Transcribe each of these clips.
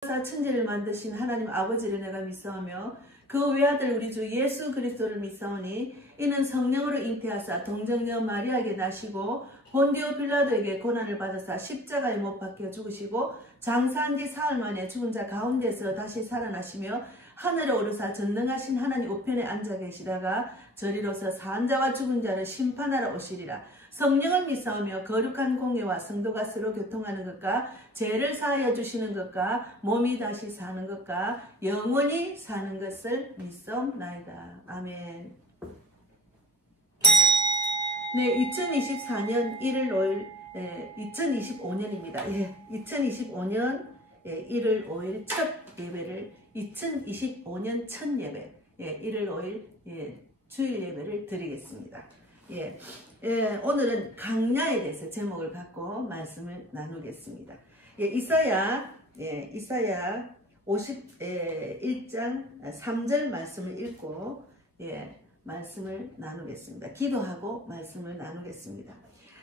천지를 만드신 하나님 아버지를 내가 믿사오며 그 외아들 우리 주 예수 그리스도를 믿사오니 이는 성령으로 잉태하사 동정녀 마리아에게 나시고 본디오 빌라도에게 고난을 받으사 십자가에 못 박혀 죽으시고 장사한 지 사흘 만에 죽은 자 가운데서 다시 살아나시며 하늘에 오르사 전능하신 하나님 우편에 앉아 계시다가 저리로서 산 자와 죽은 자를 심판하러 오시리라. 성령을 믿사오며 거룩한 공예와 성도가 서로 교통하는 것과 죄를 사하여 주시는 것과 몸이 다시 사는 것과 영원히 사는 것을 믿사옵나이다. 아멘. 네, 2024년 1월 5일 2025년입니다. 2025년 1월 5일 첫 예배를 2025년 첫 예배 1월 5일 주일 예배를 드리겠습니다. 오늘은 강야에 대해서 제목을 갖고 말씀을 나누겠습니다. 이사야 51장 3절 말씀을 읽고 말씀을 나누겠습니다. 기도하고 말씀을 나누겠습니다.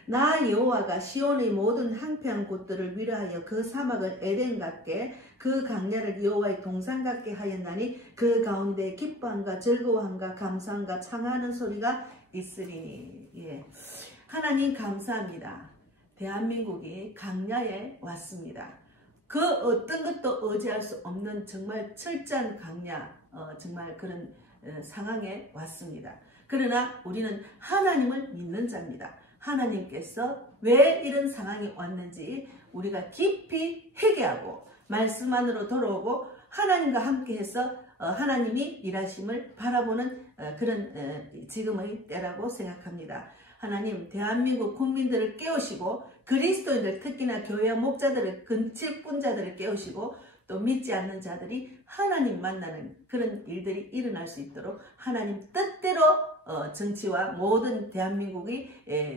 나 여호와가 시온의 모든 황폐한 곳들을 위로하여 그 사막을 에덴 같게 그 강야를 여호와의 동산 같게 하였나니 그 가운데 기뻐함과 즐거워함과 감사함과 창하는 소리가 있으리니. 하나님 감사합니다. 대한민국이 강야에 왔습니다. 그 어떤 것도 의지할 수 없는 정말 철저한 강야, 정말 그런 상황에 왔습니다. 그러나 우리는 하나님을 믿는 자입니다. 하나님께서 왜 이런 상황이 왔는지 우리가 깊이 회개하고 말씀 안으로 돌아오고 하나님과 함께해서 하나님이 일하심을 바라보는 그런 지금의 때라고 생각합니다. 하나님, 대한민국 국민들을 깨우시고 그리스도인들, 특히나 교회와 목자들을, 근친꾼자들을 깨우시고 또 믿지 않는 자들이 하나님 만나는 그런 일들이 일어날 수 있도록 하나님 뜻대로 정치와 모든 대한민국이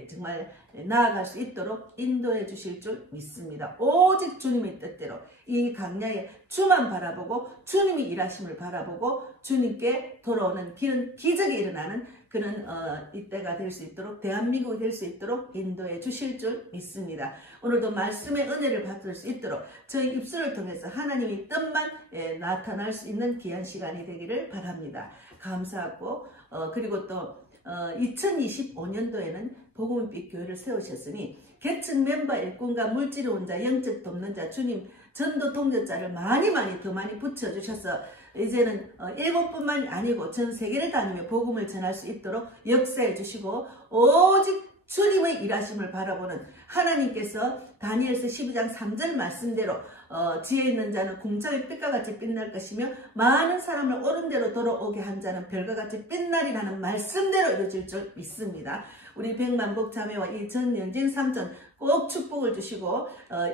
정말 나아갈 수 있도록 인도해 주실 줄 믿습니다. 오직 주님의 뜻대로 이 강야에 주만 바라보고 주님이 일하심을 바라보고 주님께 돌아오는 기적이 일어나는 그런 이때가 될 수 있도록, 대한민국이 될 수 있도록 인도해 주실 줄 믿습니다. 오늘도 말씀의 은혜를 받을 수 있도록 저희 입술을 통해서 하나님의 뜻만 나타날 수 있는 귀한 시간이 되기를 바랍니다. 감사하고 그리고 또 2025년도에는 복음빛 교회를 세우셨으니 계층 멤버 일꾼과 물질의 혼자 영적 돕는 자 주님 전도 동력자를 더 많이 붙여주셔서 이제는 일본뿐만이 아니고 전 세계를 다니며 복음을 전할 수 있도록 역사해 주시고 오직 주님의 일하심을 바라보는 하나님께서 다니엘서 12장 3절 말씀대로 지혜 있는 자는 궁창의 빛과 같이 빛날 것이며 많은 사람을 옳은 대로 돌아오게 한 자는 별과 같이 빛나리라는 말씀대로 이루어질 줄 믿습니다. 우리 백만복 자매와 이 전영진 삼촌 꼭 축복을 주시고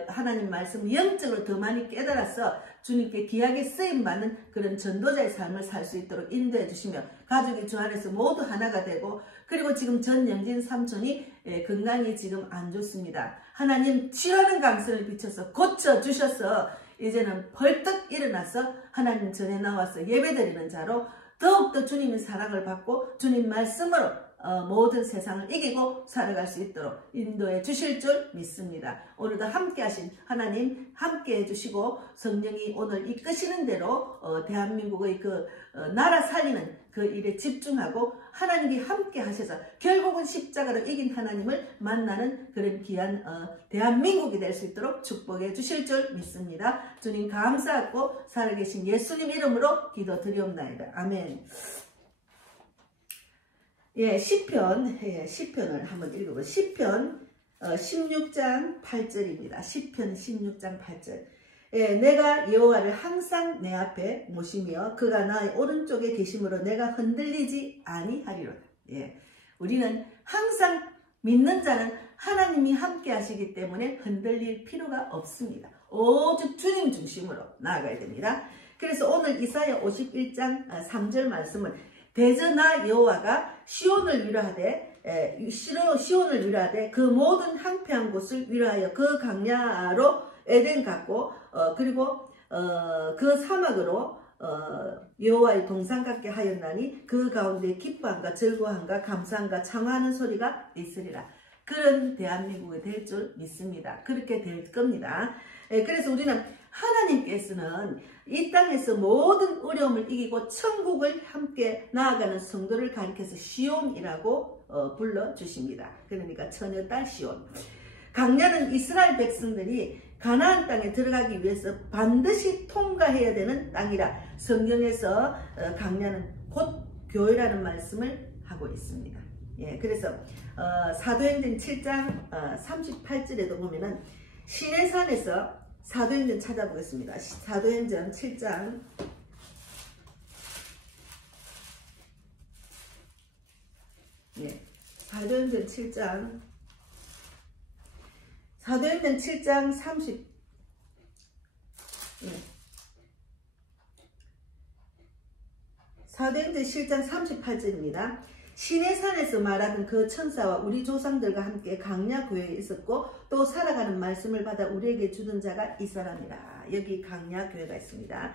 하나님 말씀 영적으로 더 많이 깨달아서 주님께 귀하게 쓰임받는 그런 전도자의 삶을 살 수 있도록 인도해 주시며 가족이 주 안에서 모두 하나가 되고 그리고 지금 전영진 삼촌이 건강이 지금 안 좋습니다. 하나님 치료하는 강선을 비춰서 고쳐주셔서 이제는 벌떡 일어나서 하나님 전에 나와서 예배드리는 자로 더욱더 주님의 사랑을 받고 주님 말씀으로 모든 세상을 이기고 살아갈 수 있도록 인도해 주실 줄 믿습니다. 오늘도 함께 하신 하나님 함께 해주시고 성령이 오늘 이끄시는 대로 대한민국의 그 나라 살리는 그 일에 집중하고 하나님이 함께 하셔서 결국은 십자가로 이긴 하나님을 만나는 그런 귀한 대한민국이 될 수 있도록 축복해 주실 줄 믿습니다. 주님 감사하고 살아계신 예수님 이름으로 기도드리옵나이다. 아멘. 시편을 한번 읽어보세요. 시편 16장 8절입니다. 시편 16장 8절. 내가 여호와를 항상 내 앞에 모시며 그가 나의 오른쪽에 계심으로 내가 흔들리지 아니하리로다. 우리는 항상 믿는 자는 하나님이 함께 하시기 때문에 흔들릴 필요가 없습니다. 오직 주님 중심으로 나아가야 됩니다. 그래서 오늘 이사야 51장 3절 말씀은 대저 나 여호와가 시온을 위로하되 그 모든 황폐한 곳을 위로하여 그 강야로 에덴 같고 그리고 그 사막으로 여호와의 동산 같게 하였나니 그 가운데 기뻐함과 즐거움과 감사함과 창화하는 소리가 있으리라. 그런 대한민국이 될 줄 믿습니다. 그렇게 될 겁니다. 그래서 우리는 하나님께서는 이 땅에서 모든 어려움을 이기고 천국을 함께 나아가는 성도를 가리켜서 시온이라고 불러주십니다. 그러니까 처녀딸 시온. 강야는 이스라엘 백성들이 가나안 땅에 들어가기 위해서 반드시 통과해야 되는 땅이라 성경에서 강야는 곧 교회라는 말씀을 하고 있습니다. 예, 그래서 사도행전 7장 38절에도 보면은 시내산에서 사도행전 찾아보겠습니다. 사도행전 7장 예, 사도행전 7장 30 예. 사도행전 7장 38절입니다. 시내산에서 말하던 그 천사와 우리 조상들과 함께 강야 교회에 있었고 또 살아가는 말씀을 받아 우리에게 주는 자가 이 사람이라. 여기 강야 교회가 있습니다.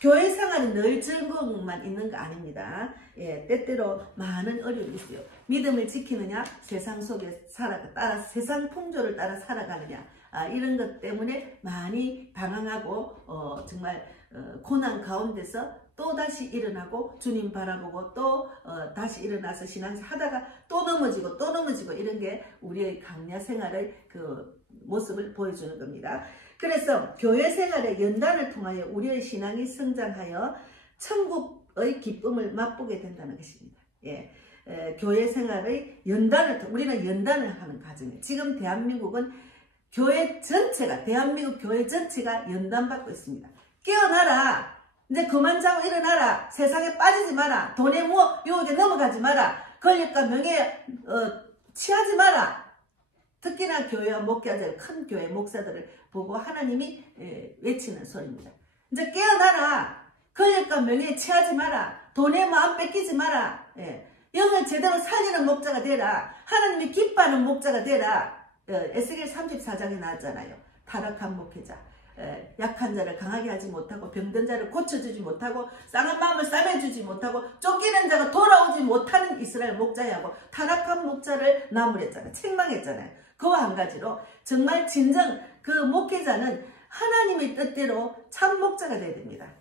교회 생활은 늘 즐거움만 있는 거 아닙니다. 예, 때때로 많은 어려움이 있어요. 믿음을 지키느냐, 세상 속에 세상 풍조를 따라 살아가느냐, 이런 것 때문에 많이 방황하고 정말 고난 가운데서 또 다시 일어나고 주님 바라보고 또 다시 일어나서 신앙생활 하다가 또 넘어지고 이런 게 우리의 강야 생활의 그 모습을 보여주는 겁니다. 그래서 교회 생활의 연단을 통하여 우리의 신앙이 성장하여 천국의 기쁨을 맛보게 된다는 것입니다. 예, 교회 생활의 우리는 연단을 하는 과정이에요. 지금 대한민국은 대한민국 교회 전체가 연단받고 있습니다. 깨어나라. 이제 그만 자고 일어나라. 세상에 빠지지 마라. 돈에 유혹에 넘어가지 마라. 권력과 명예에 취하지 마라. 특히나 교회와 목회자들, 큰 교회 목사들을 보고 하나님이 외치는 소리입니다. 이제 깨어나라. 권력과 명예에 취하지 마라. 돈에 마음 뺏기지 마라. 영을 제대로 살리는 목자가 되라. 하나님이 기뻐하는 목자가 되라. 에스겔 34장에 나왔잖아요. 타락한 목회자. 약한 자를 강하게 하지 못하고 병든 자를 고쳐주지 못하고 쌍한 마음을 싸매주지 못하고 쫓기는 자가 돌아오지 못하는 이스라엘 목자야고 타락한 목자를 나무랬잖아요. 책망했잖아요. 그와 한 가지로 정말 진정 그 목회자는 하나님의 뜻대로 참 목자가 되어야 됩니다.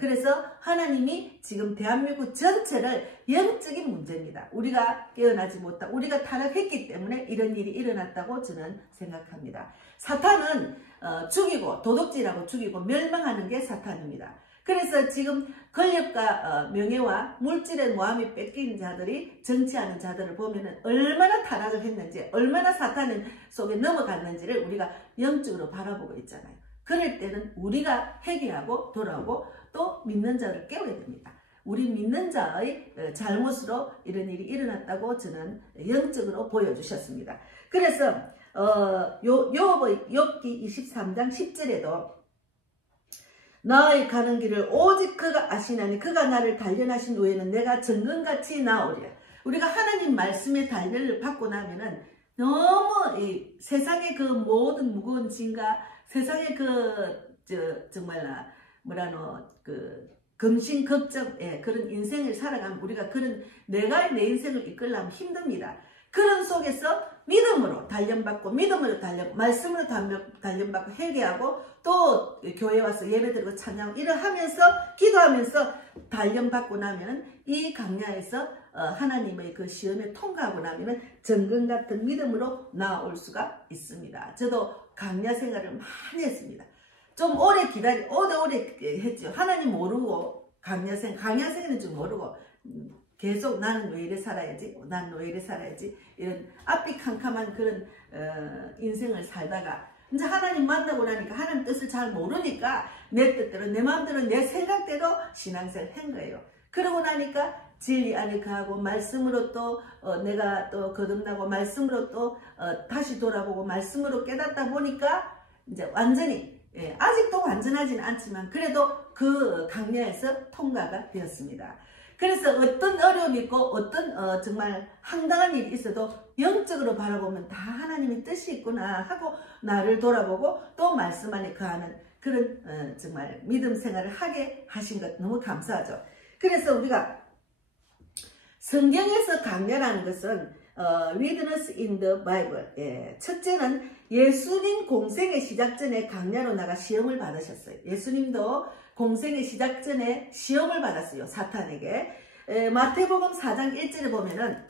그래서 하나님이 지금 대한민국 전체를 영적인 문제입니다. 우리가 깨어나지 못하고 우리가 타락했기 때문에 이런 일이 일어났다고 저는 생각합니다. 사탄은 죽이고 도둑질하고 죽이고 멸망하는 게 사탄입니다. 그래서 지금 권력과 명예와 물질의 모함이 뺏긴 자들이 정치하는 자들을 보면은 얼마나 타락을 했는지 얼마나 사탄 속에 넘어갔는지를 우리가 영적으로 바라보고 있잖아요. 그럴 때는 우리가 회개하고 돌아오고 또 믿는 자를 깨워야 됩니다. 우리 믿는 자의 잘못으로 이런 일이 일어났다고 저는 영적으로 보여주셨습니다. 그래서 욥기 23장 10절에도 나의 가는 길을 오직 그가 아시나니 그가 나를 단련하신 후에는 내가 정금같이 나오리라. 우리가 하나님 말씀의 단련을 받고 나면은 너무 이 세상의 그 모든 무거운 짐과 세상의 정말 근심 걱정 그런 인생을 살아가면 우리가 그런 내가 내 인생을 이끌려면 힘듭니다. 그런 속에서 믿음으로 단련받고 말씀으로 단련받고 회개하고 또 교회 와서 예배드리고 찬양하고 이러하면서 기도하면서 단련받고 나면은 이 강야에서 하나님의 그 시험에 통과하고 나면은 정금 같은 믿음으로 나올 수가 있습니다. 저도 강야 생활을 많이 했습니다. 좀 오래 했죠. 하나님 모르고 강야생은 좀 모르고 계속 나는 왜 이래 살아야지, 난 왜 이래 살아야지 이런 앞이 캄캄한 그런 인생을 살다가 이제 하나님 만나고 나니까 하나님 뜻을 잘 모르니까 내 뜻대로 내 마음대로 내 생각대로 신앙생활을 한 거예요. 그러고 나니까 진리 안에 거하고 말씀으로 또 내가 또 거듭나고 말씀으로 또 다시 돌아보고 말씀으로 깨닫다 보니까 이제 완전히 아직도 완전하지는 않지만 그래도 그 강야에서 통과가 되었습니다. 그래서 어떤 어려움이 있고 어떤 정말 황당한 일이 있어도 영적으로 바라보면 다 하나님의 뜻이 있구나 하고 나를 돌아보고 또 말씀 안에 거하는 그런 정말 믿음 생활을 하게 하신 것 너무 감사하죠. 그래서 우리가 성경에서 강야라는 것은 Witness in the Bible. 예, 첫째는 예수님 공생의 시작 전에 강야로 나가 시험을 받으셨어요. 예수님도 공생의 시작 전에 시험을 받았어요. 사탄에게. 마태복음 4장 1절에 보면은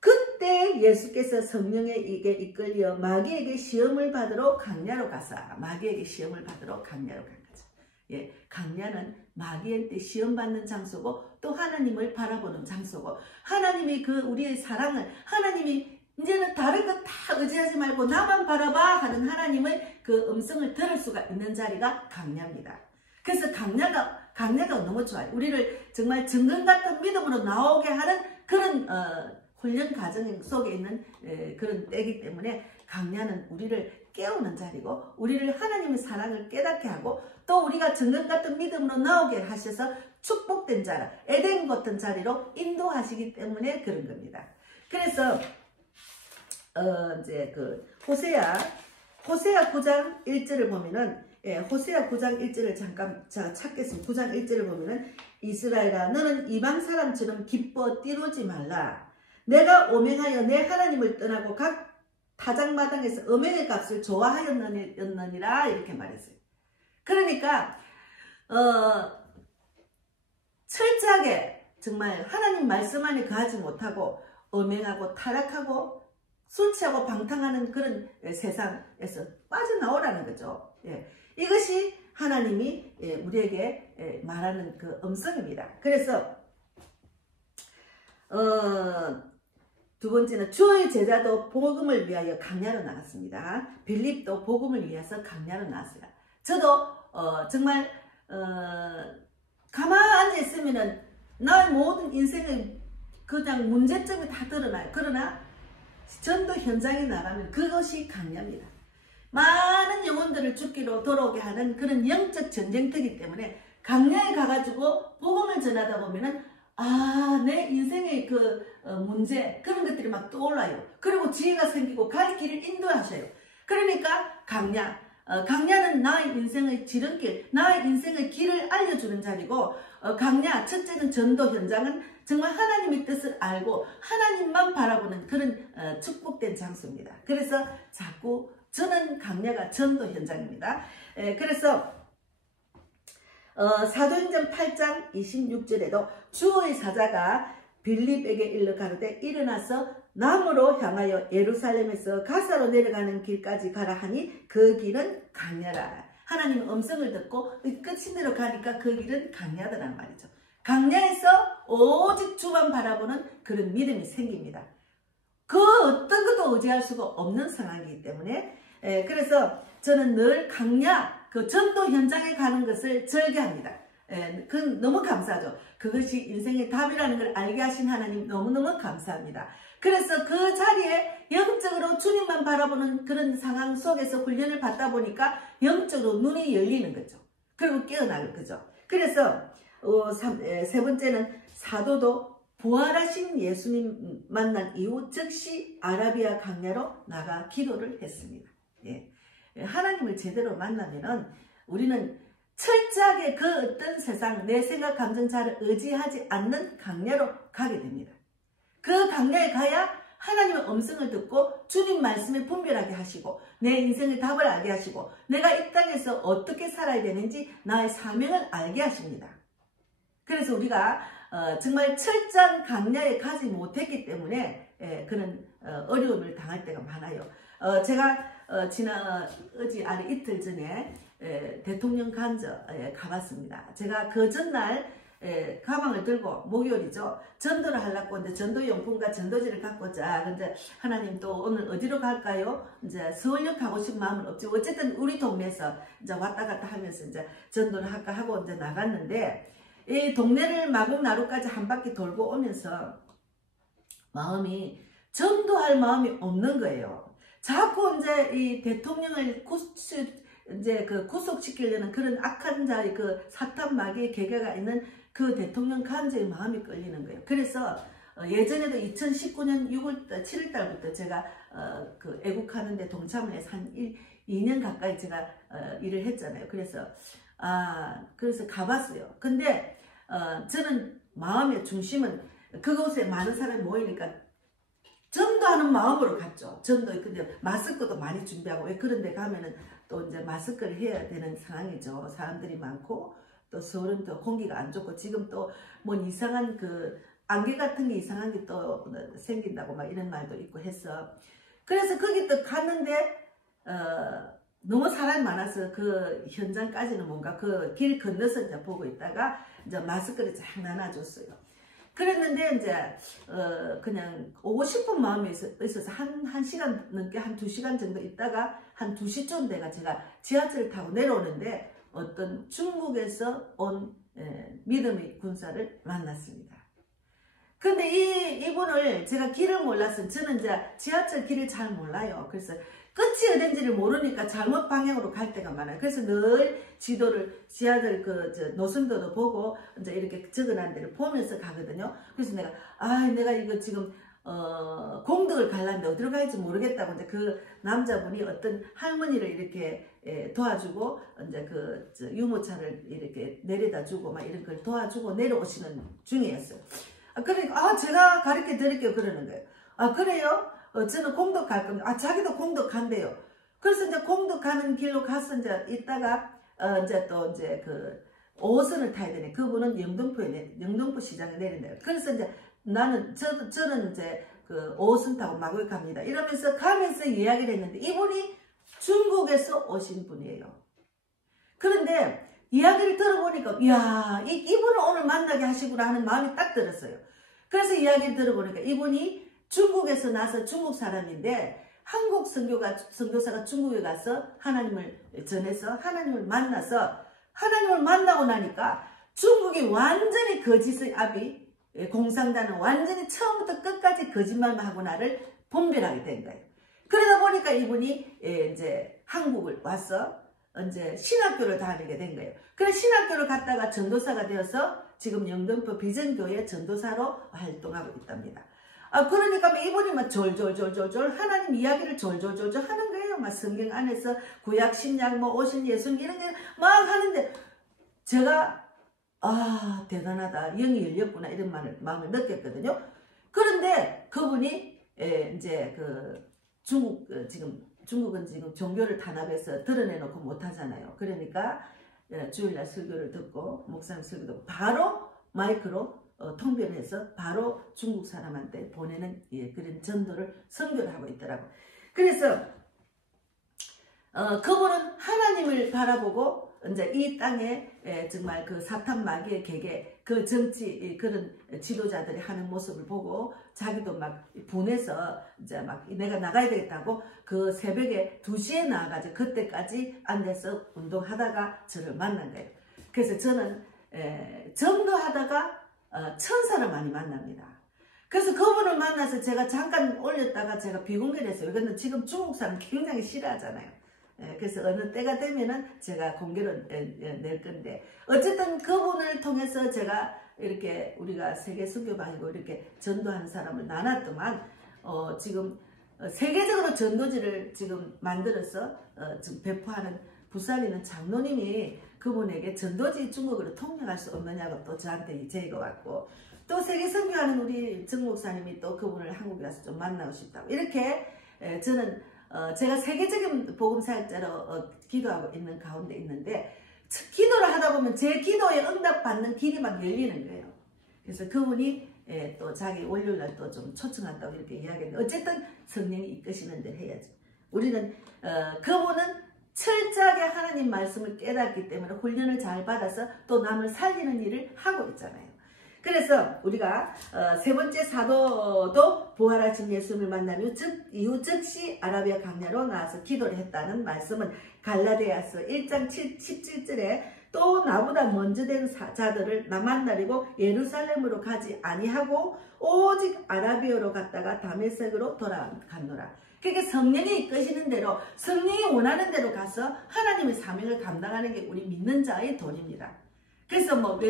그때 예수께서 성령에게 이끌려 마귀에게 시험을 받으러 강야로 가사. 마귀에게 시험을 받으러 강야로 간 거죠. 예, 강야는 마귀한테 시험받는 장소고 또 하나님을 바라보는 장소고 하나님이 그 우리의 사랑을 하나님이 이제는 다른 거 다 의지하지 말고 나만 바라봐 하는 하나님의 그 음성을 들을 수가 있는 자리가 강야입니다. 그래서 강야가 너무 좋아요. 우리를 정말 정금 같은 믿음으로 나오게 하는 그런 훈련 과정 속에 있는 그런 때이기 때문에 강야는 우리를 깨우는 자리고 우리를 하나님의 사랑을 깨닫게 하고 또 우리가 정금 같은 믿음으로 나오게 하셔서 축복된 자라 에덴 같은 자리로 인도하시기 때문에 그런 겁니다. 그래서 이제 그 호세아 9장 1절을 보면은 호세아 9장 1절을 잠깐 찾겠습니다. 9장 1절을 보면은 이스라엘아 너는 이방 사람처럼 기뻐 뛰놀지 말라. 내가 오명하여 내 하나님을 떠나고 각 타작마당에서 음행의 값을 좋아하였느니라 이렇게 말했어요. 그러니까 철저하게 정말 하나님 말씀 안에 거하지 못하고 음행하고 타락하고 술 취하고 방탕하는 그런 세상에서 빠져나오라는 거죠. 예. 이것이 하나님이 우리에게 말하는 그 음성입니다. 그래서 두 번째는 주의 제자도 복음을 위하여 강야로 나갔습니다. 빌립도 복음을 위해서 강야로 나갔어요. 저도 정말 가만히 앉아 있으면은 나의 모든 인생의 그냥 문제점이 다 드러나요. 그러나 전도 현장에 나가면 그것이 강야입니다. 많은 영혼들을 죽기로 돌아오게 하는 그런 영적 전쟁터이기 때문에 강야에 가가지고 복음을 전하다 보면은 내 인생의 그 문제 그런 것들이 막 떠올라요. 그리고 지혜가 생기고 갈 길을 인도하셔요. 그러니까 강야는 나의 인생의 지름길, 나의 인생의 길을 알려주는 자리고 강야 첫째는 전도 현장은 정말 하나님의 뜻을 알고 하나님만 바라보는 그런 축복된 장소입니다. 그래서 자꾸 저는 강야가 전도 현장입니다. 그래서 사도행전 8장 26절에도 주의 사자가 빌립에게 일러 가로되 일어나서 남으로 향하여 예루살렘에서 가사로 내려가는 길까지 가라 하니 그 길은 강야라. 하나님의 음성을 듣고 끝이 내려 가니까 그 길은 강야다란 말이죠. 강야에서 오직 주만 바라보는 그런 믿음이 생깁니다. 그 어떤 것도 의지할 수가 없는 상황이기 때문에 그래서 저는 늘 강야 그 전도 현장에 가는 것을 즐겨합니다. 그건 너무 감사하죠. 그것이 인생의 답이라는 걸 알게 하신 하나님 너무너무 감사합니다. 그래서 그 자리에 영적으로 주님만 바라보는 그런 상황 속에서 훈련을 받다 보니까 영적으로 눈이 열리는 거죠. 그리고 깨어나는 거죠. 그래서 세 번째는 사도도 부활하신 예수님 만난 이후 즉시 아라비아 강야로 나가 기도를 했습니다. 예. 하나님을 제대로 만나면은 우리는 철저하게 그 어떤 세상, 내 생각, 감정 잘 의지하지 않는 강야로 가게 됩니다. 그 강야에 가야 하나님의 음성을 듣고 주님 말씀을 분별하게 하시고 내 인생의 답을 알게 하시고 내가 이 땅에서 어떻게 살아야 되는지 나의 사명을 알게 하십니다. 그래서 우리가 정말 철저한 강야에 가지 못했기 때문에 그런 어려움을 당할 때가 많아요. 제가 어제 아래 이틀 전에 대통령 간저에 가봤습니다. 제가 그 전날 가방을 들고 목요일이죠. 전도를 하려고 이제 전도용품과 전도지를 갖고자 근데 하나님 또 오늘 어디로 갈까요? 이제 서울역 가고 싶은 마음은 없지. 어쨌든 우리 동네에서 이제 왔다 갔다 하면서 이제 전도를 할까 하고 이제 나갔는데 이 동네를 마곡나루까지 한 바퀴 돌고 오면서 마음이 전도할 마음이 없는 거예요. 자꾸 이제 이 대통령을 구속시키려는 그런 악한 자의 그 사탄 마귀의 계계가 있는 그 대통령 간저의 마음이 끌리는 거예요. 그래서 예전에도 2019년 7월달부터 제가 그 애국하는데 동참을 해서 한 2년 가까이 제가 일을 했잖아요. 그래서 가봤어요. 근데 저는 마음의 중심은 그곳에 많은 사람이 모이니까 전도하는 마음으로 갔죠. 전도 근데 마스크도 많이 준비하고 왜 그런 데 가면은 또 이제 마스크를 해야 되는 상황이죠. 사람들이 많고 또 서울은 또 공기가 안 좋고 지금 또 뭐 이상한 그 안개 같은 게 이상한 게 또 생긴다고 막 이런 말도 있고 해서 그래서 거기 또 갔는데 너무 사람이 많아서 그 현장까지는 뭔가 그 길 건너서 이제 보고 있다가 이제 마스크를 쫙 나눠줬어요. 그랬는데 이제 그냥 오고 싶은 마음이 있어서 한 시간 넘게 한 2시간 정도 있다가 한 2시쯤 돼가 제가 지하철을 타고 내려오는데 어떤 중국에서 온 믿음의 군사를 만났습니다. 근데 이분을 제가 길을 몰라서 저는 이제 지하철 길을 잘 몰라요. 그래서 끝이 어딘지를 모르니까 잘못 방향으로 갈 때가 많아요. 그래서 늘 지도를 지하철 노선도도 보고 이제 이렇게 적어놓은 데를 보면서 가거든요. 그래서 내가 이거 지금 공덕을 가려는데 어디로 갈지 모르겠다고 이제 그 남자분이 어떤 할머니를 이렇게 도와주고 이제 유모차를 이렇게 내려다 주고 막 이런 걸 도와주고 내려오시는 중이었어요. 그러니까 제가 가르쳐 드릴게요 그러는 거예요. 그래요? 저는 공덕 갈 겁니다. 자기도 공덕 간대요. 그래서 이제 공덕 가는 길로 가서 이제 있다가 이제 또 이제 그 5호선을 타야 되네. 그분은 영등포 시장에 내린대요. 그래서 이제 저는 이제 그 5호선 타고 마구에 갑니다. 이러면서 가면서 이야기를 했는데 이분이 중국에서 오신 분이에요. 그런데 이야기를 들어보니까 이야 이분을 오늘 만나게 하시구나 하는 마음이 딱 들었어요. 그래서 이야기를 들어보니까 이분이 중국에서 나서 중국 사람인데 한국 선교사가 중국에 가서 하나님을 전해서 하나님을 만나고 나니까 중국이 완전히 거짓의 압이 공산당은 완전히 처음부터 끝까지 거짓말만 하고 나를 분별하게 된 거예요. 그러다 보니까 이분이 이제 한국을 와서 이제 신학교를 다니게 된 거예요. 그래서 신학교를 갔다가 전도사가 되어서 지금 영등포 비전교회 전도사로 활동하고 있답니다. 그러니까 이분이 막 졸졸 하나님 이야기를 졸졸 하는 거예요. 막 성경 안에서 구약 신약 뭐 오신 예수님 이런 게 막 하는데 제가 대단하다 영이 열렸구나 이런 마음을 느꼈거든요. 그런데 그분이 이제 그 중국은 지금 종교를 탄압해서 드러내놓고 못하잖아요. 그러니까 주일날 설교를 듣고 목사님 설교 듣고 바로 마이크로 통변해서 바로 중국 사람한테 보내는 그런 전도를 선교를 하고 있더라고. 그래서 그분은 하나님을 바라보고 이제 이 땅에 정말 그 사탄 마귀의 계계 그 정치 그런 지도자들이 하는 모습을 보고 자기도 막 분해서 이제 막 내가 나가야 되겠다고 그 새벽에 2시에 나와가지고 그때까지 앉아서 운동하다가 저를 만난 거예요. 그래서 저는 전도하다가 천사를 많이 만납니다. 그래서 그분을 만나서 제가 잠깐 올렸다가 제가 비공개를 했어요. 이거는 지금 중국 사람 굉장히 싫어하잖아요. 그래서 어느 때가 되면은 제가 공개를 낼 건데 어쨌든 그분을 통해서 제가 이렇게 우리가 세계 선교반이고 이렇게 전도하는 사람을 나눴더만 지금 세계적으로 전도지를 지금 만들어서 지금 배포하는 부산에 있는 장로님이 그분에게 전도지 중국으로 통역할 수 없느냐고 또 저한테 제의가 왔고 또 세계 선교하는 우리 정 목사님이 또 그분을 한국에 가서 좀 만나고 싶다고 이렇게 저는 제가 세계적인 복음사역자로 기도하고 있는 가운데 있는데 기도를 하다 보면 제 기도에 응답받는 길이 막 열리는 거예요. 그래서 그분이 또 자기 월요일날 또 좀 초청한다고 이렇게 이야기했는데 어쨌든 성령이 이끄시는 대로 해야지. 우리는 그분은 철저하게 하나님 말씀을 깨닫기 때문에 훈련을 잘 받아서 또 남을 살리는 일을 하고 있잖아요. 그래서 우리가 세 번째 사도도 부활하신 예수님을 만난 이후 즉시 아라비아 강야로 나와서 기도를 했다는 말씀은 갈라디아서 1장 17절에 또 나보다 먼저 된 자들을 나 만나려고 예루살렘으로 가지 아니하고 오직 아라비아로 갔다가 다메섹으로 돌아갔노라. 그러니까 성령이 이끄시는 대로 성령이 원하는 대로 가서 하나님의 사명을 감당하는 게 우리 믿는 자의 돈입니다. 그래서 뭐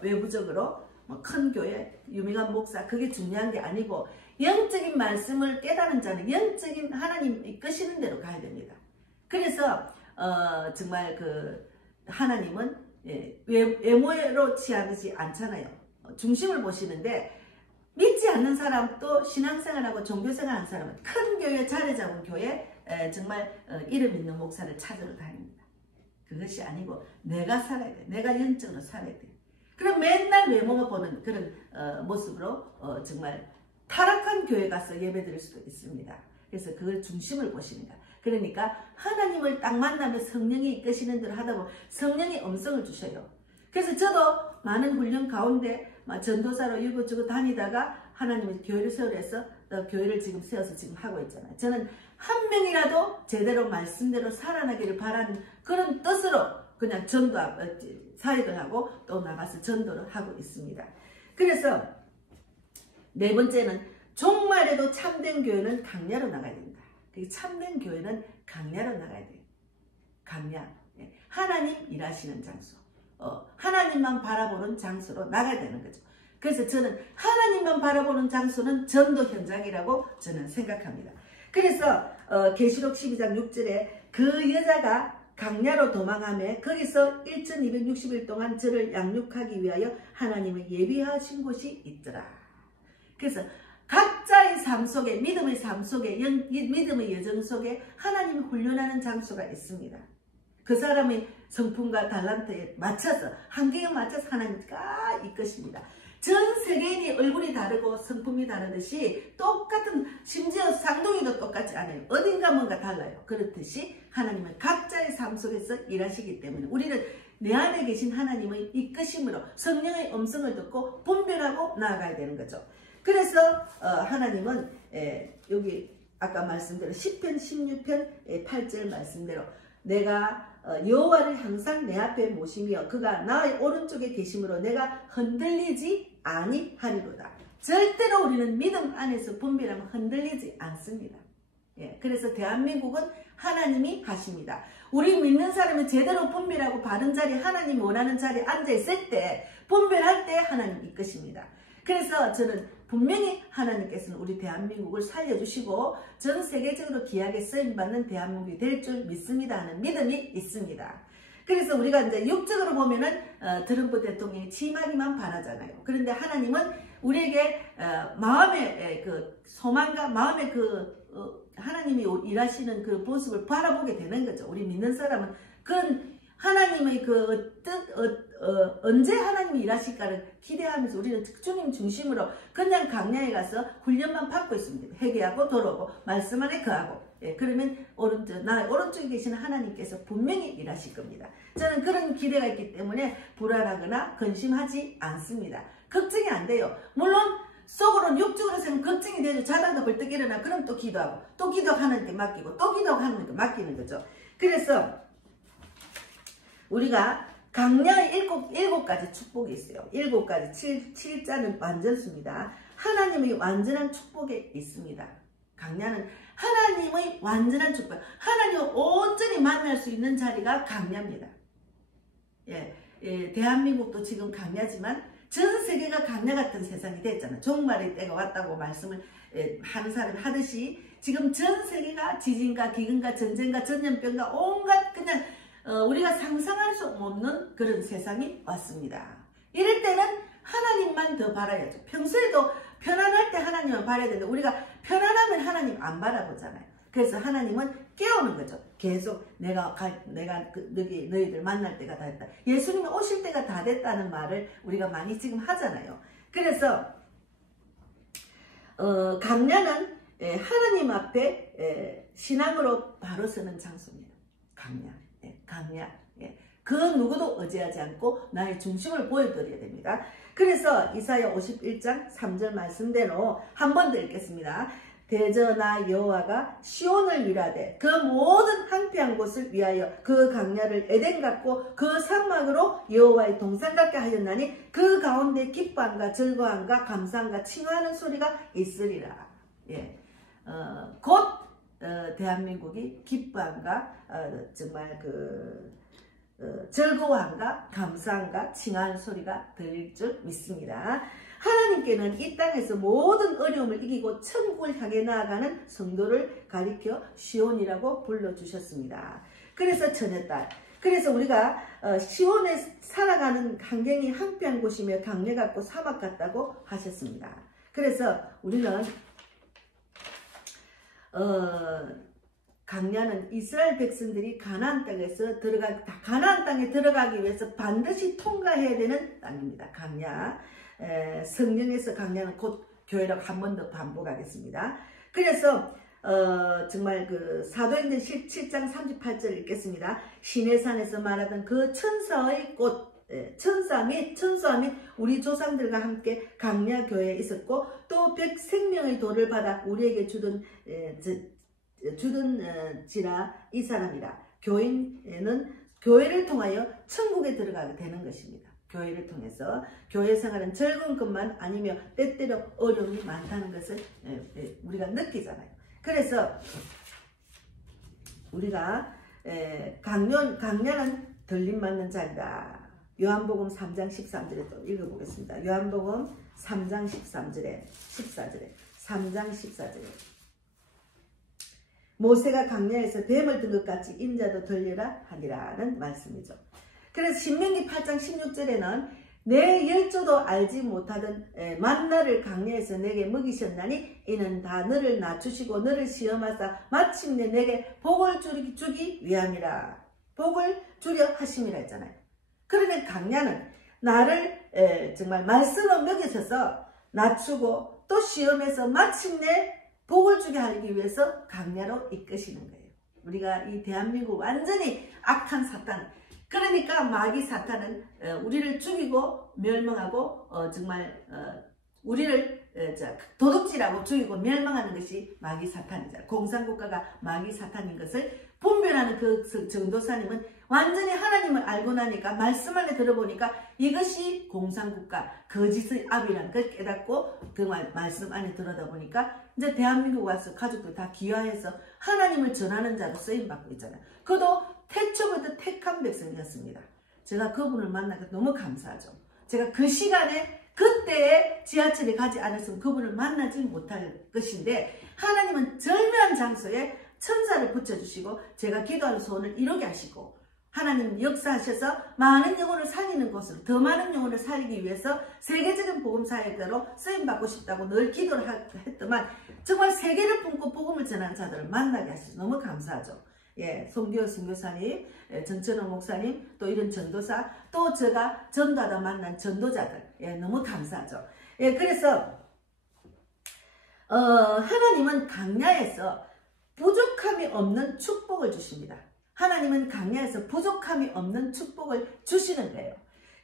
외부적으로 큰 교회, 유명한 목사 그게 중요한 게 아니고 영적인 말씀을 깨닫는 자는 영적인 하나님 이끄시는 대로 가야 됩니다. 그래서 정말 그 하나님은 외모로 취하지 않잖아요. 중심을 보시는데 믿지 않는 사람도 신앙생활하고 종교생활하는 사람은 큰 교회 자리 잡은 교회 정말 이름 있는 목사를 찾으러 다닙니다. 그것이 아니고 내가 살아야 돼. 내가 영적으로 살아야 돼. 그럼 맨날 외모가 보는 그런 모습으로 정말 타락한 교회 가서 예배 드릴 수도 있습니다. 그래서 그걸 중심을 보시는 거야. 그러니까 하나님을 딱 만나면 성령이 이끄시는 대로 하다 보면 성령이 음성을 주셔요. 그래서 저도 많은 훈련 가운데 전도사로 이곳저곳 다니다가 하나님의 교회를 세우려 해서 교회를 지금 세워서 지금 하고 있잖아요. 저는 한 명이라도 제대로 말씀대로 살아나기를 바라는 그런 뜻으로 그냥 전도하고 사역을 하고 또 나가서 전도를 하고 있습니다. 그래서 네 번째는 종말에도 참된 교회는 강야로 나가야 된다. 참된 교회는 강야로 나가야 돼요. 강야. 하나님 일하시는 장소. 하나님만 바라보는 장소로 나가야 되는 거죠. 그래서 저는 하나님만 바라보는 장소는 전도 현장이라고 저는 생각합니다. 그래서 계시록 12장 6절에 그 여자가 강야로 도망하며 거기서 1260일 동안 저를 양육하기 위하여 하나님의 예비하신 곳이 있더라. 그래서 각자의 삶 속에 믿음의 삶 속에 믿음의 여정 속에 하나님이 훈련하는 장소가 있습니다. 그 사람의 성품과 달란트에 맞춰서 한계에 맞춰서 하나님과 이끄십니다. 전 세계인이 얼굴이 다르고 성품이 다르듯이 똑같은 심지어 쌍둥이도 똑같지 않아요. 어딘가 뭔가 달라요. 그렇듯이 하나님은 각자의 삶 속에서 일하시기 때문에 우리는 내 안에 계신 하나님의 이끄심으로 성령의 음성을 듣고 분별하고 나아가야 되는 거죠. 그래서 하나님은 여기 아까 말씀대로 시편 16편 8절 말씀대로 내가 여호와를 항상 내 앞에 모시며 그가 나의 오른쪽에 계심으로 내가 흔들리지 아니하리로다. 절대로 우리는 믿음 안에서 분별하면 흔들리지 않습니다. 그래서 대한민국은 하나님이 하십니다. 우리 믿는 사람이 제대로 분별하고 바른 자리 하나님이 원하는 자리에 앉아있을 때 분별할 때 하나님 이끄십니다. 그래서 저는 분명히 하나님께서는 우리 대한민국을 살려주시고 전 세계적으로 귀하게 쓰임받는 대한민국이 될 줄 믿습니다 하는 믿음이 있습니다. 그래서 우리가 이제 육적으로 보면은 트럼프 대통령이 취임하기만 바라잖아요. 그런데 하나님은 우리에게 마음의 그 소망과 마음의 그 하나님이 일하시는 그 모습을 바라보게 되는 거죠. 우리 믿는 사람은 그건 하나님의 그 뜻, 언제 하나님이 일하실까를 기대하면서 우리는 주님 중심으로 그냥 강야에 가서 훈련만 받고 있습니다. 회개하고 돌아오고 말씀 안에 거하고. 그러면 나의 오른쪽에 계시는 하나님께서 분명히 일하실 겁니다. 저는 그런 기대가 있기 때문에 불안하거나 근심하지 않습니다. 걱정이 안 돼요. 물론 속으로는 육적으로 생각 걱정이 되죠. 자다가 벌떡 일어나 그럼 또 기도하고 또 기도하고 하나님께 맡기고 또 기도하고 하나님께 맡기는 거죠. 그래서 우리가 강야의 일곱 가지 축복이 있어요. 7가지 7자는 완전수입니다. 하나님의 완전한 축복이 있습니다. 강야는 하나님의 완전한 축복, 하나님을 온전히 만날 수 있는 자리가 강야입니다. 대한민국도 지금 강야지만 전 세계가 강야 같은 세상이 됐잖아요. 종말의 때가 왔다고 말씀을 하는 사람이 하듯이 지금 전 세계가 지진과 기근과 전쟁과 전염병과 온갖 그냥 우리가 상상할 수 없는 그런 세상이 왔습니다. 이럴 때는 하나님만 더 바라야죠. 평소에도 편안할 때 하나님을 바라야 되는데 우리가 편안하면 하나님 안 바라보잖아요. 그래서 하나님은 깨우는 거죠. 계속 내가 너희들 만날 때가 다 됐다. 예수님이 오실 때가 다 됐다는 말을 우리가 많이 지금 하잖아요. 그래서 강야는 하나님 앞에 신앙으로 바로 서는 장소입니다. 강야. 그 누구도 의지하지 않고 나의 중심을 보여드려야 됩니다. 그래서 이사야 51장 3절 말씀대로 한 번 더 읽겠습니다. 대저나 여호와가 시온을 위하되 그 모든 황폐한 곳을 위하여 그 강야를 에덴 같고 그 사막으로 여호와의 동산 같게 하였나니 그 가운데 기뻐함과 즐거움과 감사함과 칭호하는 소리가 있으리라. 곧 대한민국이 기뻐함과 정말 즐거움과 감사함과 칭하는 소리가 들릴 줄 믿습니다. 하나님께는 이 땅에서 모든 어려움을 이기고 천국을 향해 나아가는 성도를 가리켜 시온이라고 불러주셨습니다. 그래서 처녀딸, 그래서 우리가 시온에 살아가는 환경이 황폐한 곳이며 강야 같고 사막 같다고 하셨습니다. 그래서 우리는 강야는 이스라엘 백성들이 가나안 땅에 들어가기 위해서 반드시 통과해야 되는 땅입니다. 강야. 성경에서 강야는 곧 교회라고 한 번 더 반복하겠습니다. 그래서 정말 그 사도행전 17장 38절 읽겠습니다. 시내산에서 말하던 그 천사의 꽃, 천사와 및 우리 조상들과 함께 강야 교회에 있었고 또 100생명의 돌을 받아 우리에게 주든지라 이 사람이라. 교인은 교회를 통하여 천국에 들어가게 되는 것입니다. 교회를 통해서 교회 생활은 즐거운 것만 아니며 때때로 어려움이 많다는 것을 우리가 느끼잖아요. 그래서 우리가 강야는 들림 맞는 자리다. 요한복음 3장 13절에 또 읽어보겠습니다. 요한복음 3장 13절에 3장 14절에 모세가 강야에서 뱀을 든 것 같이 인자도 들리라 하니라는 말씀이죠. 그래서 신명기 8장 16절에는 내 열조도 알지 못하던 만나를 강야에서 내게 먹이셨나니 이는 다 너를 낮추시고 너를 시험하사 마침내 내게 복을 주기 위함이라. 복을 주려 하심이라 했잖아요. 그러니까 강야는 나를 정말 말씀으로 먹이셔서 낮추고 또 시험해서 마침내 복을 주게 하기 위해서 강야로 이끄시는 거예요. 우리가 이 대한민국 완전히 악한 사탄, 그러니까 마귀 사탄은 우리를 죽이고 멸망하고 정말 우리를 도둑질하고 죽이고 멸망하는 것이 마귀 사탄이잖아요. 공산국가가 마귀 사탄인 것을 분별하는 그 전도사님은 완전히 하나님을 알고 나니까 말씀 안에 들어보니까 이것이 공산국가 거짓의 압이라는 걸 깨닫고 그 말씀 안에 들어다 보니까 이제 대한민국 와서 가족들 다 귀화해서 하나님을 전하는 자로 쓰임받고 있잖아요. 그도 태초부터 택한 백성이었습니다. 제가 그분을 만나서 너무 감사하죠. 제가 그 시간에 그때에 지하철에 가지 않았으면 그분을 만나지 못할 것인데 하나님은 절묘한 장소에 천사를 붙여주시고 제가 기도하는 소원을 이루게 하시고 하나님 역사하셔서 많은 영혼을 살리는 곳으로 더 많은 영혼을 살리기 위해서 세계적인 복음사역자로 쓰임받고 싶다고 늘 기도를 했더만 정말 세계를 품고 복음을 전하는 자들을 만나게 하셔서 너무 감사하죠. 예, 송기호 선교사님, 정천호 목사님, 또 이런 전도사, 또 제가 전도하다 만난 전도자들, 예, 너무 감사하죠. 예, 그래서 하나님은 강야에서 부족함이 없는 축복을 주십니다. 하나님은 강야에서 부족함이 없는 축복을 주시는 거예요.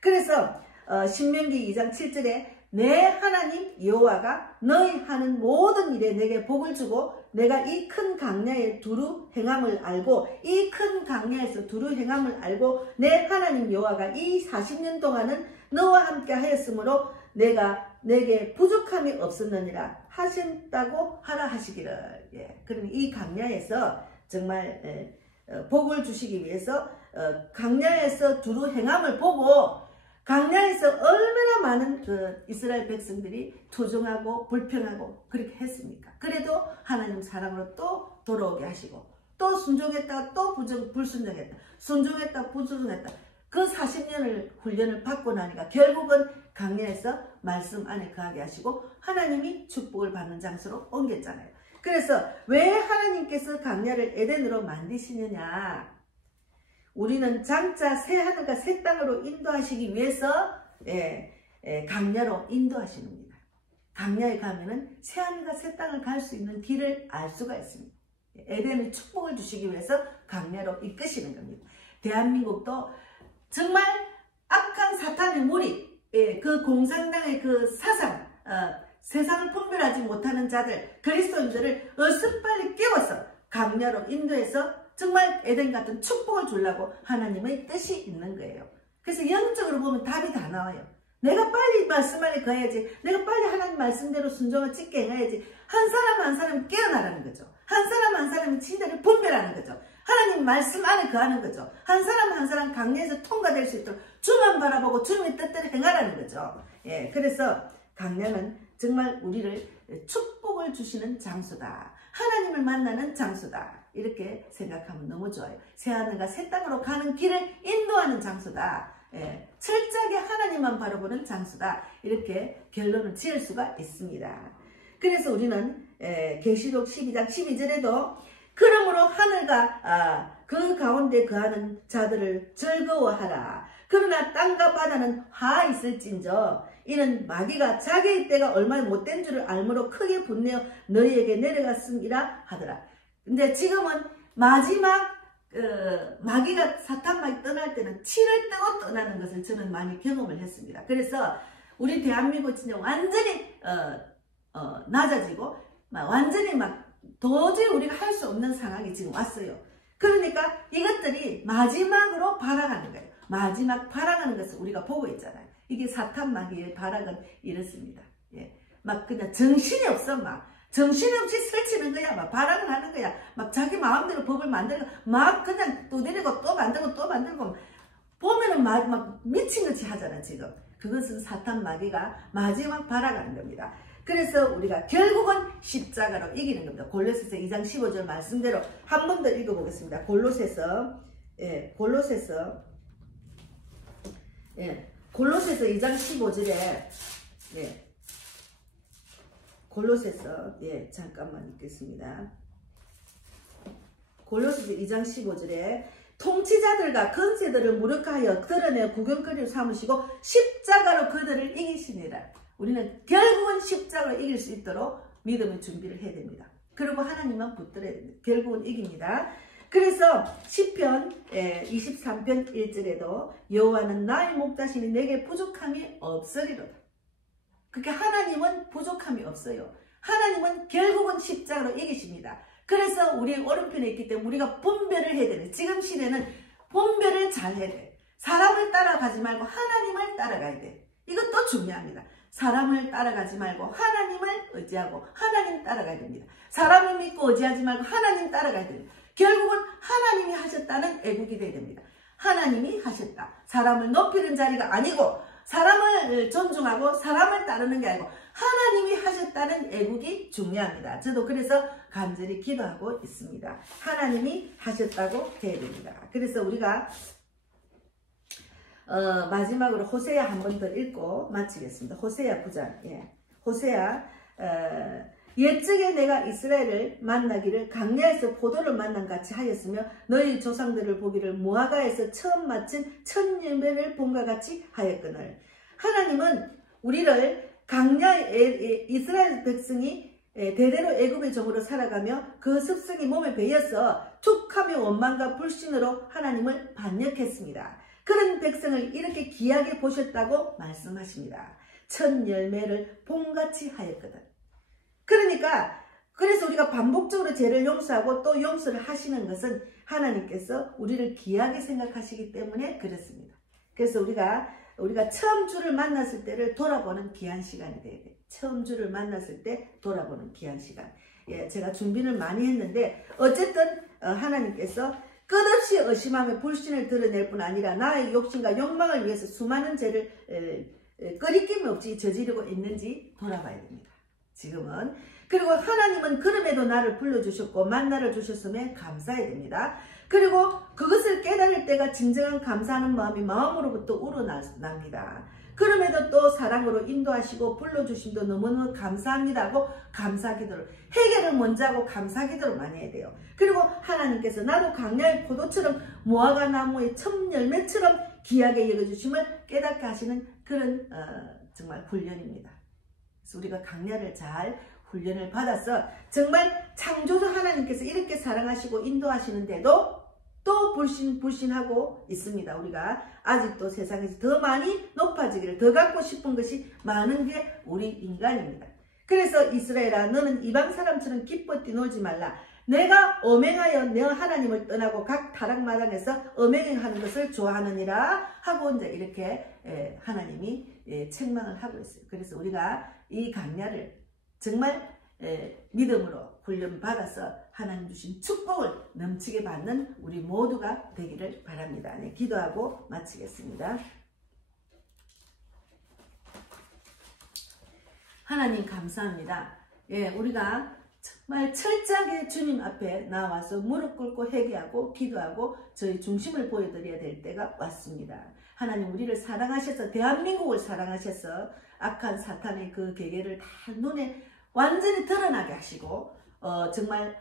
그래서 신명기 2장 7절에 내 하나님 여호와가 너희 하는 모든 일에 내게 복을 주고 내가 이 큰 강야에 두루 행함을 알고 이 큰 강야에서 두루 행함을 알고 내 하나님 여호와가 이 40년 동안은 너와 함께 하였으므로 내가 내게 부족함이 없었느니라 하신다고 하라 하시기를. 예, 그러면 이 강야에서 정말 복을 주시기 위해서 강야에서 두루 행함을 보고 강야에서 얼마나 많은 그 이스라엘 백성들이 투정하고 불평하고 그렇게 했습니까? 그래도 하나님 사랑으로 또 돌아오게 하시고 또 순종했다가 또 불순종했다. 순종했다 불순종했다. 그 40년을 훈련을 받고 나니까 결국은 강야에서 말씀 안에 거하게 하시고 하나님이 축복을 받는 장소로 옮겼잖아요. 그래서 왜 하나님께서 강야를 에덴으로 만드시느냐? 우리는 장차 새 하늘과 새 땅으로 인도하시기 위해서 강야로 인도하시는 겁니다. 강야에 가면은 새 하늘과 새 땅을 갈 수 있는 길을 알 수가 있습니다. 에덴의 축복을 주시기 위해서 강야로 이끄시는 겁니다. 대한민국도 정말 악한 사탄의 무리, 그 공산당의 그 사상, 세상을 분별하지 못하는 자들, 그리스도인들을 어슷빨리 깨워서 강야로 인도해서 정말 에덴 같은 축복을 주려고 하나님의 뜻이 있는 거예요. 그래서 영적으로 보면 답이 다 나와요. 내가 빨리 말씀 안에 거해야지. 내가 빨리 하나님 말씀대로 순종을 찢게 행해야지. 한 사람 한 사람이 깨어나라는 거죠. 한 사람 한 사람이 진리를 분별하는 거죠. 하나님 말씀 안에 거하는 거죠. 한 사람 한 사람 강야에서 통과될 수 있도록 주만 바라보고 주님의 뜻대로 행하라는 거죠. 예, 그래서 강야는 정말 우리를 축복을 주시는 장소다. 하나님을 만나는 장소다. 이렇게 생각하면 너무 좋아요. 새하늘과 새 땅으로 가는 길을 인도하는 장소다. 철저하게 하나님 하나님만 바라보는 장소다. 이렇게 결론을 지을 수가 있습니다. 그래서 우리는 계시록 12장 12절에도 그러므로 하늘과 그 가운데 거하는 자들을 즐거워하라. 그러나 땅과 바다는 화 있을진저 이는 마귀가 자기의 때가 얼마나 못된 줄을 알므로 크게 분내어 너희에게 내려갔음이라 하더라. 근데 지금은 마지막 마귀가 사탄 마귀 떠날 때는 치를 뜨고 떠나는 것을 저는 많이 경험을 했습니다. 그래서 우리 대한민국 진짜 완전히 낮아지고 완전히 막 도저히 우리가 할 수 없는 상황이 지금 왔어요. 그러니까 이것들이 마지막으로 발악하는 거예요. 마지막 발악하는 것을 우리가 보고 있잖아요. 이게 사탄 마귀의 발악은 이렇습니다. 예. 막 그냥 정신이 없어. 막 정신없이 설치는 거야. 막 발악을 하는 거야. 막 자기 마음대로 법을 만들고 막 그냥 또 내리고 또 만들고 또 만들고 보면은 막 미친같이 하잖아 지금. 그것은 사탄 마귀가 마지막 발악하는 겁니다. 그래서 우리가 결국은 십자가로 이기는 겁니다. 골로새서 2장 15절 말씀대로 한 번 더 읽어보겠습니다. 골로새서 2장 15절에 골로새서 잠깐만 읽겠습니다. 골로새서 2장 15절에 통치자들과 권세들을 무력하여 드러내 구경거리로 삼으시고 십자가로 그들을 이기시니라. 우리는 결국은 십자가로 이길 수 있도록 믿음의 준비를 해야 됩니다. 그리고 하나님만 붙들어야 됩니다. 결국은 이깁니다. 그래서 시편 23편 1절에도 여호와는 나의 목자시니 내게 부족함이 없으리로다. 그렇게 하나님은 부족함이 없어요. 하나님은 결국은 십자가로 이기십니다. 그래서 우리 오른편에 있기 때문에 우리가 분별을 해야 되는 지금 시대는 분별을 잘 해야 돼. 사람을 따라가지 말고 하나님을 따라가야 돼. 이것도 중요합니다. 사람을 따라가지 말고 하나님을 의지하고 하나님 따라가야 됩니다. 사람을 믿고 의지하지 말고 하나님 따라가야 됩니다. 결국은 하나님이 하셨다는 애국이 되어야 됩니다. 하나님이 하셨다. 사람을 높이는 자리가 아니고 사람을 존중하고 사람을 따르는 게 아니고 하나님이 하셨다는 애국이 중요합니다. 저도 그래서 간절히 기도하고 있습니다. 하나님이 하셨다고 해야 됩니다. 그래서 우리가 마지막으로 호세아 한 번 더 읽고 마치겠습니다. 호세아 9장. 호세아 옛적에 내가 이스라엘을 만나기를 광야에서 포도를 만난 같이 하였으며 너희 조상들을 보기를 무화과에서 처음 마친 첫 열매를 본과 같이 하였거늘. 하나님은 우리를 광야에 이스라엘 백성이 대대로 애굽의 종으로 살아가며 그 습성이 몸에 배어서 툭하며 원망과 불신으로 하나님을 반역했습니다. 그런 백성을 이렇게 귀하게 보셨다고 말씀하십니다. 첫 열매를 봄같이 하였거든. 그러니까 그래서 우리가 반복적으로 죄를 용서하고 또 용서를 하시는 것은 하나님께서 우리를 귀하게 생각하시기 때문에 그렇습니다. 그래서 우리가 처음 주를 만났을 때를 돌아보는 귀한 시간이 돼야 돼요. 처음 주를 만났을 때 돌아보는 귀한 시간. 제가 준비를 많이 했는데 어쨌든 하나님께서 끝없이 의심하며 불신을 드러낼 뿐 아니라 나의 욕심과 욕망을 위해서 수많은 죄를 꺼리낌 없이 저지르고 있는지 돌아봐야 됩니다. 지금은. 그리고 하나님은 그럼에도 나를 불러주셨고 만나를 주셨음에 감사해야 됩니다. 그리고 그것을 깨달을 때가 진정한 감사하는 마음이 마음으로부터 우러납니다. 그럼에도 또 사랑으로 인도하시고 불러주심도 너무너무 감사합니다 하고 감사기도를 해결을 먼저 하고 감사기도를 많이 해야 돼요. 그리고 하나님께서 나도 광야의 포도처럼 무화과 나무의 첫 열매처럼 귀하게 여겨주심을 깨닫게 하시는 그런 정말 훈련입니다. 그래서 우리가 광야를 잘 훈련을 받아서 정말 창조주 하나님께서 이렇게 사랑하시고 인도하시는데도 또 불신하고 있습니다. 우리가 아직도 세상에서 더 많이 높아지기를 더 갖고 싶은 것이 많은 게 우리 인간입니다. 그래서 이스라엘아 너는 이방 사람처럼 기뻐 뛰놀지 말라. 내가 엄행하여 내 하나님을 떠나고 각 타락마당에서 엄행하는 것을 좋아하느니라 하고 이제 이렇게 하나님이 책망을 하고 있어요. 그래서 우리가 이 강야를 정말 믿음으로 훈련받아서 하나님 주신 축복을 넘치게 받는 우리 모두가 되기를 바랍니다. 기도하고 마치겠습니다. 하나님 감사합니다. 우리가 정말 철저하게 주님 앞에 나와서 무릎 꿇고 회개하고 기도하고 저희 중심을 보여드려야 될 때가 왔습니다. 하나님 우리를 사랑하셔서 대한민국을 사랑하셔서 악한 사탄의 그 계계를 다 눈에 완전히 드러나게 하시고 정말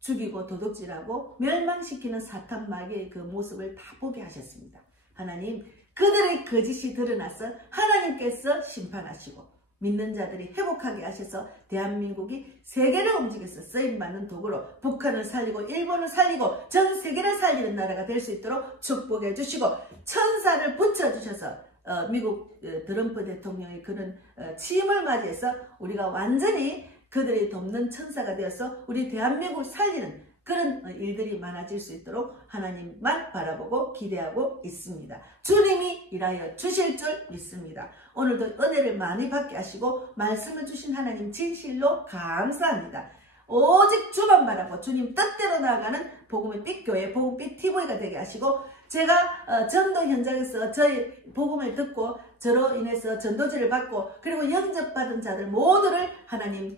죽이고 도둑질하고 멸망시키는 사탄 마귀의 그 모습을 다 보게 하셨습니다. 하나님 그들의 거짓이 드러나서 하나님께서 심판하시고 믿는 자들이 회복하게 하셔서 대한민국이 세계를 움직여서 쓰임받는 도구로 북한을 살리고 일본을 살리고 전 세계를 살리는 나라가 될 수 있도록 축복해 주시고 천사를 붙여주셔서 미국 트럼프 대통령의 그런 취임을 맞이해서 우리가 완전히 그들이 돕는 천사가 되어서 우리 대한민국을 살리는 그런 일들이 많아질 수 있도록 하나님만 바라보고 기대하고 있습니다. 주님이 일하여 주실 줄 믿습니다. 오늘도 은혜를 많이 받게 하시고 말씀을 주신 하나님 진실로 감사합니다. 오직 주만 바라고 주님 뜻대로 나아가는 복음의 빛교회 복음빛 TV가 되게 하시고 제가 전도 현장에서 저희 복음을 듣고 저로 인해서 전도지를 받고 그리고 영접받은 자들 모두를 하나님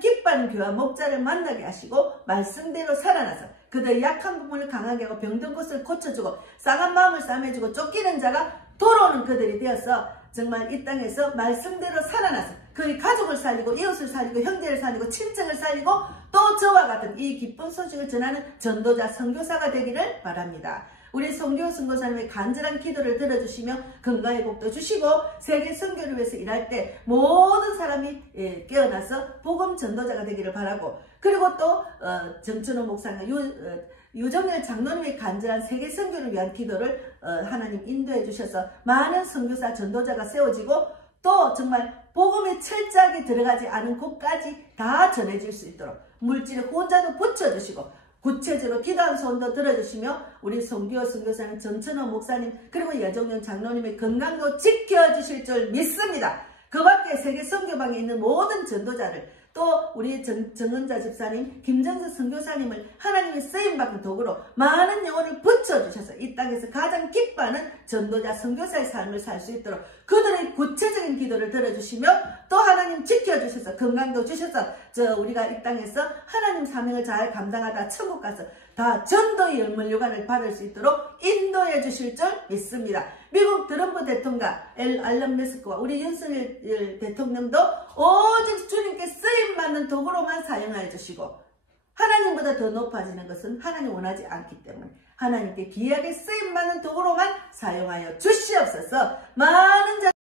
기뻐하는 교회 목자를 만나게 하시고 말씀대로 살아나서 그들의 약한 부분을 강하게 하고 병든 곳을 고쳐주고 싸간 마음을 싸매주고 쫓기는 자가 돌아오는 그들이 되어서 정말 이 땅에서 말씀대로 살아나서 그의 가족을 살리고 이웃을 살리고 형제를 살리고 친척을 살리고 또 저와 같은 이 기쁜 소식을 전하는 전도자 선교사가 되기를 바랍니다. 우리 송교 선교사님의 간절한 기도를 들어주시며 건강의 복도 주시고 세계 선교를 위해서 일할 때 모든 사람이 깨어나서 복음 전도자가 되기를 바라고 그리고 또 정춘호 목사님 유정열 장로님의 간절한 세계 선교를 위한 기도를 하나님 인도해 주셔서 많은 선교사 전도자가 세워지고 또 정말 복음의 철저하게 들어가지 않은 곳까지 다 전해질 수 있도록 물질을 혼자도 붙여주시고 구체적으로 기도한 소원도 들어주시며 우리 송기호 선교사님 정천호 목사님 그리고 여정영 장로님의 건강도 지켜주실 줄 믿습니다. 그 밖에 세계 선교방에 있는 모든 전도자를 또 우리 정은자 집사님 김정수 선교사님을 하나님의 쓰임받은 도구로 많은 영혼을 붙여주셔서 이 땅에서 가장 기뻐하는 전도자 선교사의 삶을 살 수 있도록 그들의 구체적인 기도를 들어주시며 또 하나님 지켜주셔서 건강도 주셔서 우리가 이 땅에서 하나님 사명을 잘 감당하다 천국 가서 다 전도의 열물요간을 받을 수 있도록 인도해 주실 줄 믿습니다. 미국 트럼프 대통령과 앨런 머스크와 우리 윤석열 대통령도 오직 주님께 쓰임받는 도구로만 사용하여 주시고 하나님보다 더 높아지는 것은 하나님 원하지 않기 때문에 하나님께 귀하게 쓰임받는 도구로만 사용하여 주시옵소서. 많은